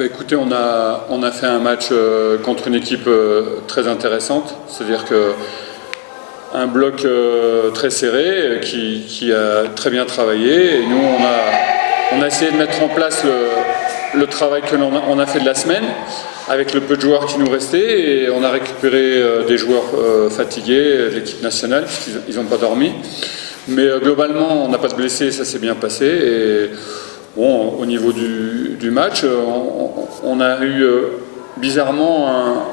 Écoutez, on a fait un match contre une équipe très intéressante, c'est-à-dire un bloc très serré qui a très bien travaillé. Et nous, on a essayé de mettre en place le travail que l'on a fait de la semaine avec le peu de joueurs qui nous restaient, et on a récupéré des joueurs fatigués de l'équipe nationale puisqu'ils n'ont pas dormi. Mais globalement, on n'a pas de blessés, ça s'est bien passé. Et bon, au niveau du match, on a eu bizarrement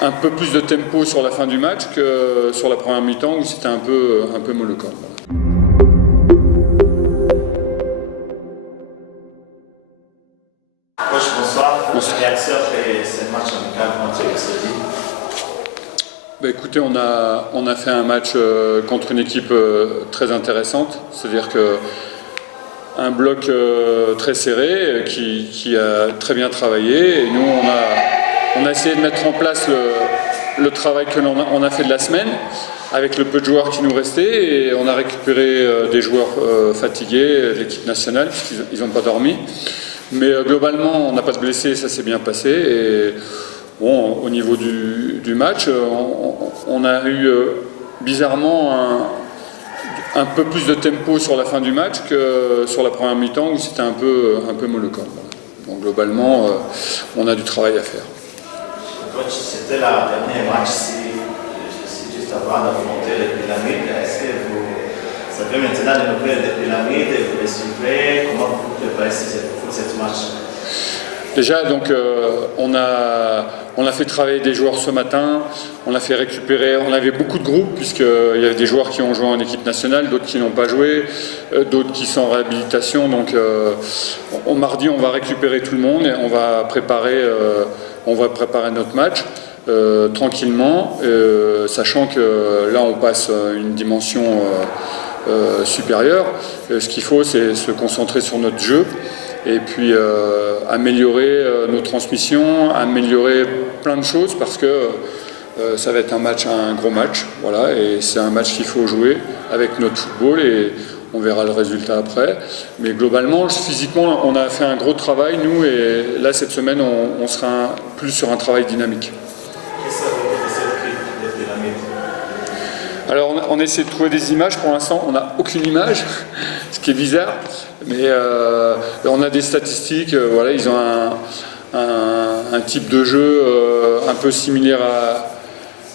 un peu plus de tempo sur la fin du match que sur la première mi-temps où c'était un peu mollo quand même. Coach, bonsoir. Votre réaction après ce match amical contre l'Espagne? Écoutez, on a fait un match contre une équipe très intéressante, c'est-à-dire un bloc très serré qui a très bien travaillé. Et nous, on a essayé de mettre en place le travail que l'on a fait de la semaine avec le peu de joueurs qui nous restaient, et on a récupéré des joueurs fatigués de l'équipe nationale puisqu'ils n'ont pas dormi. Mais globalement, on n'a pas de blessés, ça s'est bien passé. Et bon, au niveau du match, on a eu bizarrement un peu plus de tempo sur la fin du match que sur la première mi-temps où c'était un peu mollo quand même. Donc globalement, on a du travail à faire. Coach, c'était la dernière match juste avant d'affronter les Pyramides. Est-ce que vous savez maintenant les nouvelles des Pyramides et vous les suivez? Comment vous préparez cette match? Déjà, donc, on a fait travailler des joueurs ce matin, on a fait récupérer, on avait beaucoup de groupes puisqu'il y avait des joueurs qui ont joué en équipe nationale, d'autres qui n'ont pas joué, d'autres qui sont en réhabilitation. Donc mardi, on va récupérer tout le monde et on va préparer notre match tranquillement, sachant que là, on passe une dimension supérieure. Ce qu'il faut, c'est se concentrer sur notre jeu. Et puis améliorer nos transmissions, améliorer plein de choses parce que ça va être un gros match, voilà, et c'est un match qu'il faut jouer avec notre football et on verra le résultat après. Mais globalement, physiquement, on a fait un gros travail, nous, et là, cette semaine, on sera plus sur un travail dynamique. Alors on essaie de trouver des images, pour l'instant on n'a aucune image, ce qui est bizarre, mais on a des statistiques, voilà, ils ont un type de jeu un peu similaire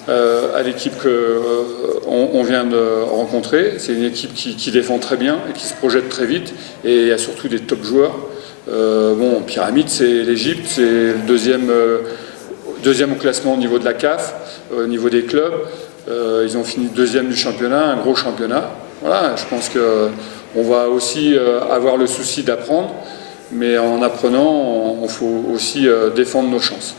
à l'équipe qu'on vient de rencontrer. C'est une équipe qui défend très bien et qui se projette très vite, et il y a surtout des top joueurs. Bon, Pyramide, c'est l'Égypte, c'est le deuxième au classement au niveau de la CAF, au niveau des clubs. Ils ont fini deuxième du championnat, un gros championnat. Voilà, je pense qu'on va aussi avoir le souci d'apprendre, mais en apprenant, il faut aussi défendre nos chances.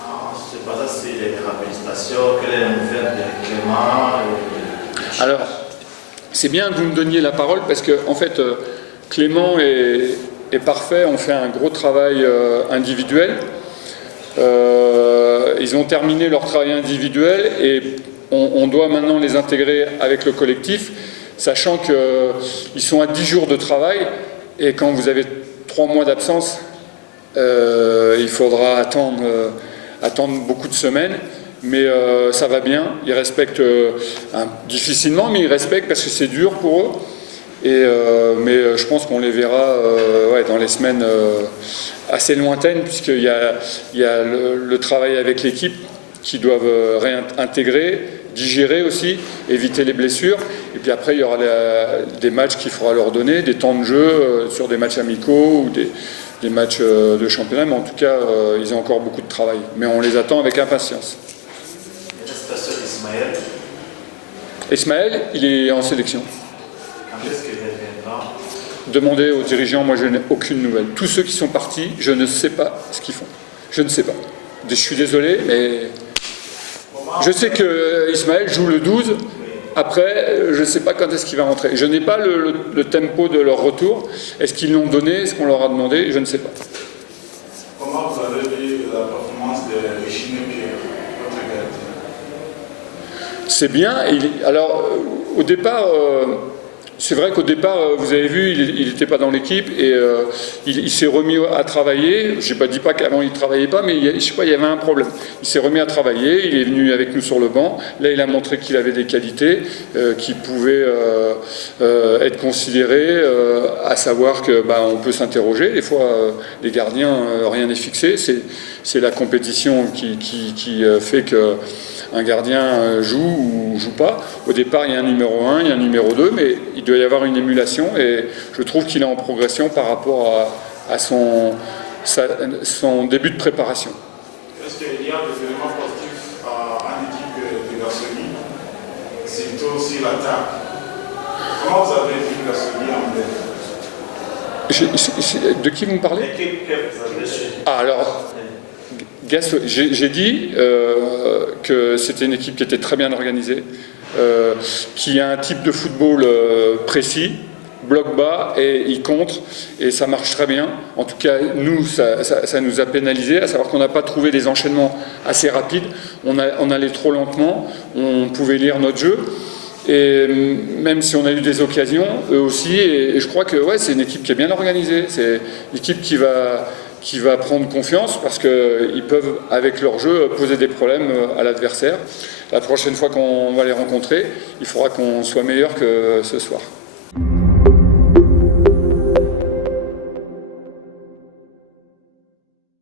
Je ne sais pas si les réhabilitations, quelle est la nouvelle de Clément? Alors, c'est bien que vous me donniez la parole parce que, en fait, Clément est parfait. On fait un gros travail individuel. Ils ont terminé leur travail individuel et on doit maintenant les intégrer avec le collectif, sachant qu'ils sont à 10 jours de travail et quand vous avez 3 mois d'absence, il faudra attendre beaucoup de semaines. Mais ça va bien, ils respectent difficilement, mais ils respectent parce que c'est dur pour eux. Mais je pense qu'on les verra dans les semaines assez lointaines, puisqu'il y a le travail avec l'équipe qui doivent réintégrer, digérer aussi, éviter les blessures. Et puis après, il y aura des matchs qu'il faudra leur donner, des temps de jeu sur des matchs amicaux ou des matchs de championnat. Mais en tout cas, ils ont encore beaucoup de travail. Mais on les attend avec impatience. Ismaël, il est en sélection. Demandez aux dirigeants, moi je n'ai aucune nouvelle. Tous ceux qui sont partis, je ne sais pas ce qu'ils font. Je ne sais pas. Je suis désolé, mais je sais que Ismaël joue le 12. Après, je ne sais pas quand est-ce qu'il va rentrer. Je n'ai pas le tempo de leur retour. Est-ce qu'ils l'ont donné? Est-ce qu'on leur a demandé? Je ne sais pas. Comment vous avez vu la performance de Chimé-Pierre, votre gardien? C'est bien. Alors, au départ, C'est vrai qu'au départ, vous avez vu, il n'était pas dans l'équipe et il s'est remis à travailler. Je ne dis pas qu'avant il ne travaillait pas, mais je sais pas, il y avait un problème. Il s'est remis à travailler, il est venu avec nous sur le banc. Là, il a montré qu'il avait des qualités qui pouvaient être considérées, à savoir que on peut s'interroger. Des fois, les gardiens, rien n'est fixé. C'est la compétition qui fait que un gardien joue ou joue pas. Au départ, il y a un numéro 1, il y a un numéro 2, mais il doit y avoir une émulation et je trouve qu'il est en progression par rapport à son début de préparation. Est-ce qu'il y a des éléments positifs en équipe de Gassoni? C'est aussi l'attaque. Comment vous avez vu Gassoni en De qui vous me parlez? L'équipe que vous avez suivie. Alors, j'ai dit que c'était une équipe qui était très bien organisée, qui a un type de football précis, bloc bas, et il compte, et ça marche très bien. En tout cas, nous, ça nous a pénalisé, à savoir qu'on n'a pas trouvé des enchaînements assez rapides, on allait trop lentement, on pouvait lire notre jeu. Et même si on a eu des occasions, eux aussi, et je crois que c'est une équipe qui est bien organisée, c'est une équipe qui va prendre confiance parce qu'ils peuvent, avec leur jeu, poser des problèmes à l'adversaire. La prochaine fois qu'on va les rencontrer, il faudra qu'on soit meilleur que ce soir.